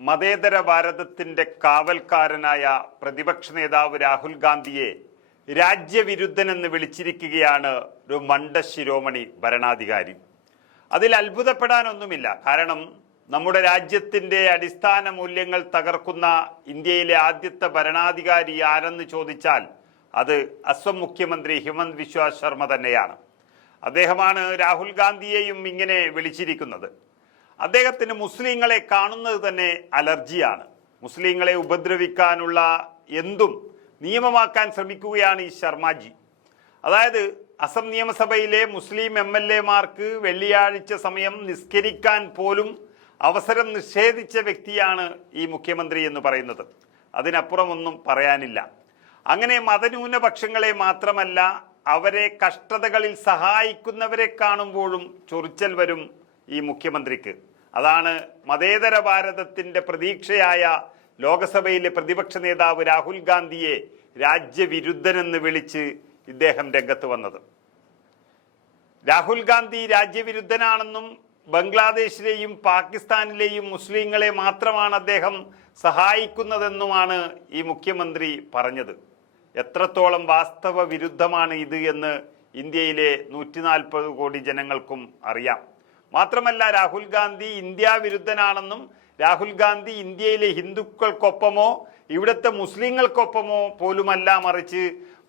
മതേതര ഭാരതത്തിന്റെ കാവൽക്കാരനായ പ്രതിപക്ഷ നേതാവ് രാഹുൽ ഗാന്ധിയെ രാജ്യവിരുദ്ധനെന്ന് വിളിച്ചിരിക്കുകയാണ് ഒരു മണ്ഡ ശിരോമണി ഭരണാധികാരി. അതിൽ അത്ഭുതപ്പെടാനൊന്നുമില്ല. കാരണം നമ്മുടെ രാജ്യത്തിന്റെ അടിസ്ഥാന മൂല്യങ്ങൾ തകർക്കുന്ന ഇന്ത്യയിലെ ആദ്യത്തെ ഭരണാധികാരി ആരെന്ന് ചോദിച്ചാൽ അത് അസം മുഖ്യമന്ത്രി ഹിമന്ത് ബിശ്വ ശർമ്മ തന്നെയാണ്. അദ്ദേഹമാണ് രാഹുൽ ഗാന്ധിയെയും ഇങ്ങനെ വിളിച്ചിരിക്കുന്നത്. അദ്ദേഹത്തിന് മുസ്ലിങ്ങളെ കാണുന്നത് തന്നെ അലർജിയാണ്. മുസ്ലിങ്ങളെ ഉപദ്രവിക്കാനുള്ള എന്തും നിയമമാക്കാൻ ശ്രമിക്കുകയാണ് ഈ ശർമാജി. അതായത് അസം നിയമസഭയിലെ മുസ്ലിം MLA-മാർക്ക് വെള്ളിയാഴ്ച സമയം നിസ്കരിക്കാൻ പോലും അവസരം നിഷേധിച്ച വ്യക്തിയാണ് ഈ മുഖ്യമന്ത്രി എന്ന് പറയുന്നത്. അതിനപ്പുറമൊന്നും പറയാനില്ല. അങ്ങനെ മതന്യൂനപക്ഷങ്ങളെ മാത്രമല്ല, അവരെ കഷ്ടതകളിൽ സഹായിക്കുന്നവരെ കാണുമ്പോഴും ചൊറിച്ചൽ വരും ഈ മുഖ്യമന്ത്രിക്ക്. അതാണ് മതേതര ഭാരതത്തിന്റെ പ്രതീക്ഷയായ ലോകസഭയിലെ പ്രതിപക്ഷ നേതാവ് രാഹുൽ ഗാന്ധിയെ രാജ്യവിരുദ്ധനെന്ന് വിളിച്ച് ഇദ്ദേഹം രംഗത്ത് വന്നത്. രാഹുൽ ഗാന്ധി രാജ്യവിരുദ്ധനാണെന്നും ബംഗ്ലാദേശിലെയും പാകിസ്ഥാനിലെയും മുസ്ലിങ്ങളെ മാത്രമാണ് അദ്ദേഹം സഹായിക്കുന്നതെന്നുമാണ് ഈ മുഖ്യമന്ത്രി പറഞ്ഞത്. എത്രത്തോളം വാസ്തവ വിരുദ്ധമാണ് ഇത് എന്ന് ഇന്ത്യയിലെ 140 കോടി ജനങ്ങൾക്കും അറിയാം. മാത്രമല്ല, രാഹുൽ ഗാന്ധി ഇന്ത്യ വിരുദ്ധനാണെന്നും രാഹുൽ ഗാന്ധി ഇന്ത്യയിലെ ഹിന്ദുക്കൾക്കൊപ്പമോ ഇവിടുത്തെ മുസ്ലിങ്ങൾക്കൊപ്പമോ പോലുമല്ല, മറിച്ച്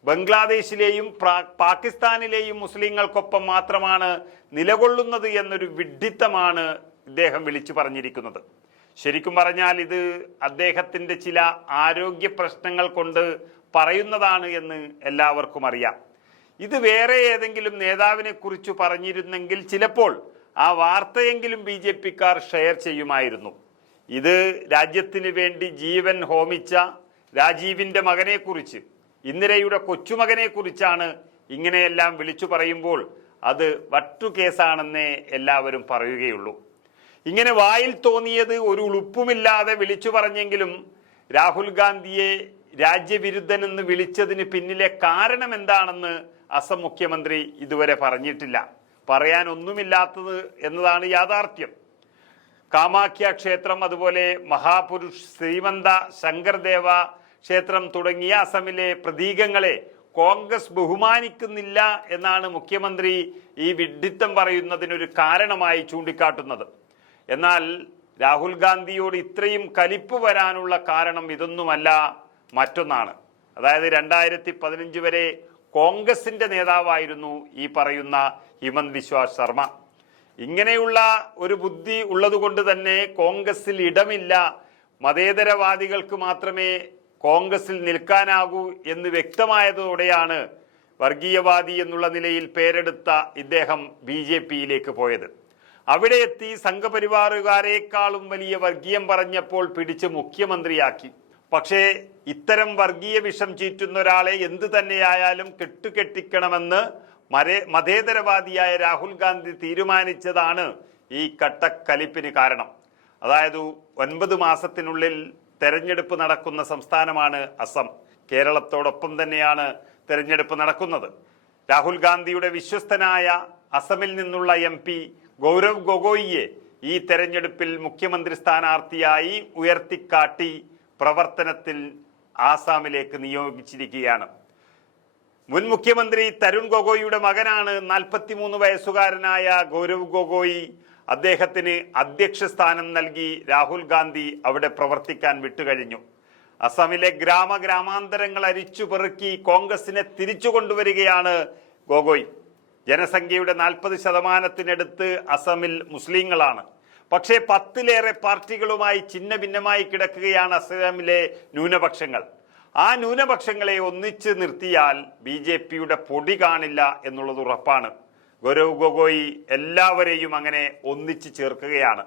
ബംഗ്ലാദേശിലെയും പാകിസ്ഥാനിലെയും മുസ്ലിങ്ങൾക്കൊപ്പം മാത്രമാണ് നിലകൊള്ളുന്നത് എന്നൊരു വിഡ്ഢിത്തമാണ് ഇദ്ദേഹം വിളിച്ചു പറഞ്ഞിരിക്കുന്നത്. ശരിക്കും പറഞ്ഞാൽ ഇത് അദ്ദേഹത്തിൻ്റെ ചില ആരോഗ്യ പ്രശ്നങ്ങൾ കൊണ്ട് പറയുന്നതാണ് എന്ന് എല്ലാവർക്കും അറിയാം. ഇത് വേറെ ഏതെങ്കിലും നേതാവിനെ കുറിച്ച് പറഞ്ഞിരുന്നെങ്കിൽ ചിലപ്പോൾ ആ വാർത്തയെങ്കിലും BJP-ക്കാർ ഷെയർ ചെയ്യുമായിരുന്നു. ഇത് രാജ്യത്തിന് വേണ്ടി ജീവൻ ഹോമിച്ച രാജീവിൻ്റെ മകനെക്കുറിച്ച്, ഇന്ദിരയുടെ കൊച്ചുമകനെക്കുറിച്ചാണ് ഇങ്ങനെയെല്ലാം വിളിച്ചു പറയുമ്പോൾ അത് വട്ടുകേസാണെന്നേ എല്ലാവരും പറയുകയുള്ളൂ. ഇങ്ങനെ വായിൽ തോന്നിയത് ഒരു ഉളുപ്പുമില്ലാതെ വിളിച്ചു പറഞ്ഞെങ്കിലും രാഹുൽ ഗാന്ധിയെ രാജ്യവിരുദ്ധനെന്ന് വിളിച്ചതിന് പിന്നിലെ കാരണം എന്താണെന്ന് അസം മുഖ്യമന്ത്രി ഇതുവരെ പറഞ്ഞിട്ടില്ല. പറയാനൊന്നുമില്ലാത്തത് എന്നതാണ് യാഥാർത്ഥ്യം. കാമാഖ്യ ക്ഷേത്രം, അതുപോലെ മഹാപുരുഷ് ശ്രീമന്ത ശങ്കർദേവ ക്ഷേത്രം തുടങ്ങിയ അസമിലെ പ്രതീകങ്ങളെ കോൺഗ്രസ് ബഹുമാനിക്കുന്നില്ല എന്നാണ് മുഖ്യമന്ത്രി ഈ വിഡ്ഢിത്തം പറയുന്നതിനൊരു കാരണമായി ചൂണ്ടിക്കാട്ടുന്നത്. എന്നാൽ രാഹുൽ ഗാന്ധിയോട് ഇത്രയും കലിപ്പ് വരാനുള്ള കാരണം ഇതൊന്നുമല്ല, മറ്റൊന്നാണ്. അതായത് 2015 വരെ കോൺഗ്രസിന്റെ നേതാവായിരുന്നു ഈ പറയുന്ന ഹിമന്ത് ബിശ്വ ശർമ്മ. ഇങ്ങനെയുള്ള ഒരു ബുദ്ധി ഉള്ളതുകൊണ്ട് തന്നെ കോൺഗ്രസിൽ ഇടമില്ല, മതേതരവാദികൾക്ക് മാത്രമേ കോൺഗ്രസിൽ നിൽക്കാനാകൂ എന്ന് വ്യക്തമായതോടെയാണ് വർഗീയവാദി എന്നുള്ള നിലയിൽ പേരെടുത്ത ഇദ്ദേഹം BJP-യിലേക്ക് പോയത്. അവിടെ എത്തി സംഘപരിവാറുകാരേക്കാളും വലിയ വർഗീയം പറഞ്ഞപ്പോൾ പിടിച്ച് മുഖ്യമന്ത്രിയാക്കി. പക്ഷേ ഇത്തരം വർഗീയ വിഷം ചീറ്റുന്ന ഒരാളെ എന്ത് തന്നെയായാലും കെട്ടുകെട്ടിക്കണമെന്ന് മതേതരവാദിയായ രാഹുൽ ഗാന്ധി തീരുമാനിച്ചതാണ് ഈ കട്ടക്കലിപ്പിന് കാരണം. അതായത് 9 മാസത്തിനുള്ളിൽ തെരഞ്ഞെടുപ്പ് നടക്കുന്ന സംസ്ഥാനമാണ് അസം. കേരളത്തോടൊപ്പം തന്നെയാണ് തെരഞ്ഞെടുപ്പ് നടക്കുന്നത്. രാഹുൽ ഗാന്ധിയുടെ വിശ്വസ്തനായ അസമിൽ നിന്നുള്ള MP ഗൗരവ് ഗൊഗോയിയെ ഈ തെരഞ്ഞെടുപ്പിൽ മുഖ്യമന്ത്രി സ്ഥാനാർത്ഥിയായി ഉയർത്തിക്കാട്ടി പ്രവർത്തനത്തിൽ ആസാമിലേക്ക് നിയോഗിച്ചിരിക്കുകയാണ്. മുൻ മുഖ്യമന്ത്രി തരുൺ ഗൊഗോയിയുടെ മകനാണ് 43 വയസ്സുകാരനായ ഗൗരവ് ഗൊഗോയി. അദ്ദേഹത്തിന് അധ്യക്ഷ സ്ഥാനം നൽകി രാഹുൽ ഗാന്ധി അവിടെ പ്രവർത്തിക്കാൻ വിട്ടുകഴിഞ്ഞു. അസമിലെ ഗ്രാമാന്തരങ്ങൾ അരിച്ചു പെറുക്കി കോൺഗ്രസിനെ തിരിച്ചു കൊണ്ടുവരികയാണ് ഗൊഗോയ്. ജനസംഖ്യയുടെ 40% അസമിൽ മുസ്ലിങ്ങളാണ്. പക്ഷേ 10ലേറെ പാർട്ടികളുമായി ഛിന്ന ഭിന്നമായി കിടക്കുകയാണ് അസമിലെ ന്യൂനപക്ഷങ്ങൾ. ആ ന്യൂനപക്ഷങ്ങളെ ഒന്നിച്ച് നിർത്തിയാൽ BJP-യുടെ പൊടി കാണില്ല എന്നുള്ളത് ഉറപ്പാണ്. ഗൗരവ് ഗൊഗോയി എല്ലാവരെയും അങ്ങനെ ഒന്നിച്ച് ചേർക്കുകയാണ്.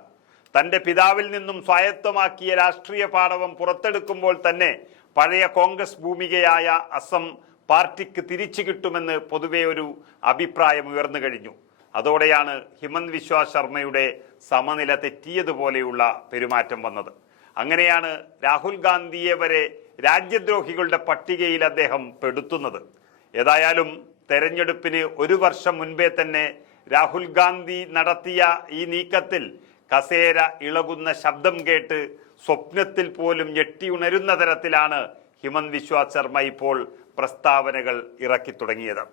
തൻ്റെ പിതാവിൽ നിന്നും സ്വായത്തമാക്കിയ രാഷ്ട്രീയ പാടവം പുറത്തെടുക്കുമ്പോൾ തന്നെ പഴയ കോൺഗ്രസ് ഭൂമികയായ അസം പാർട്ടിക്ക് തിരിച്ചു കിട്ടുമെന്ന് പൊതുവെ ഒരു അഭിപ്രായം ഉയർന്നു കഴിഞ്ഞു. അതോടെയാണ് ഹിമന്ത് ബിശ്വ ശർമ്മയുടെ സമനില തെറ്റിയതുപോലെയുള്ള പെരുമാറ്റം വന്നത്. അങ്ങനെയാണ് രാഹുൽ ഗാന്ധിയെ വരെ രാജ്യദ്രോഹികളുടെ പട്ടികയിൽ അദ്ദേഹം പെടുത്തുന്നത്. ഏതായാലും തെരഞ്ഞെടുപ്പിന് 1 വർഷം മുൻപേ തന്നെ രാഹുൽ ഗാന്ധി നടത്തിയ ഈ നീക്കത്തിൽ കസേര ഇളകുന്ന ശബ്ദം കേട്ട് സ്വപ്നത്തിൽ പോലും ഞെട്ടിയുണരുന്ന തരത്തിലാണ് ഹിമന്ത് ബിശ്വ ശർമ്മ ഇപ്പോൾ പ്രസ്താവനകൾ ഇറക്കി തുടങ്ങിയത്.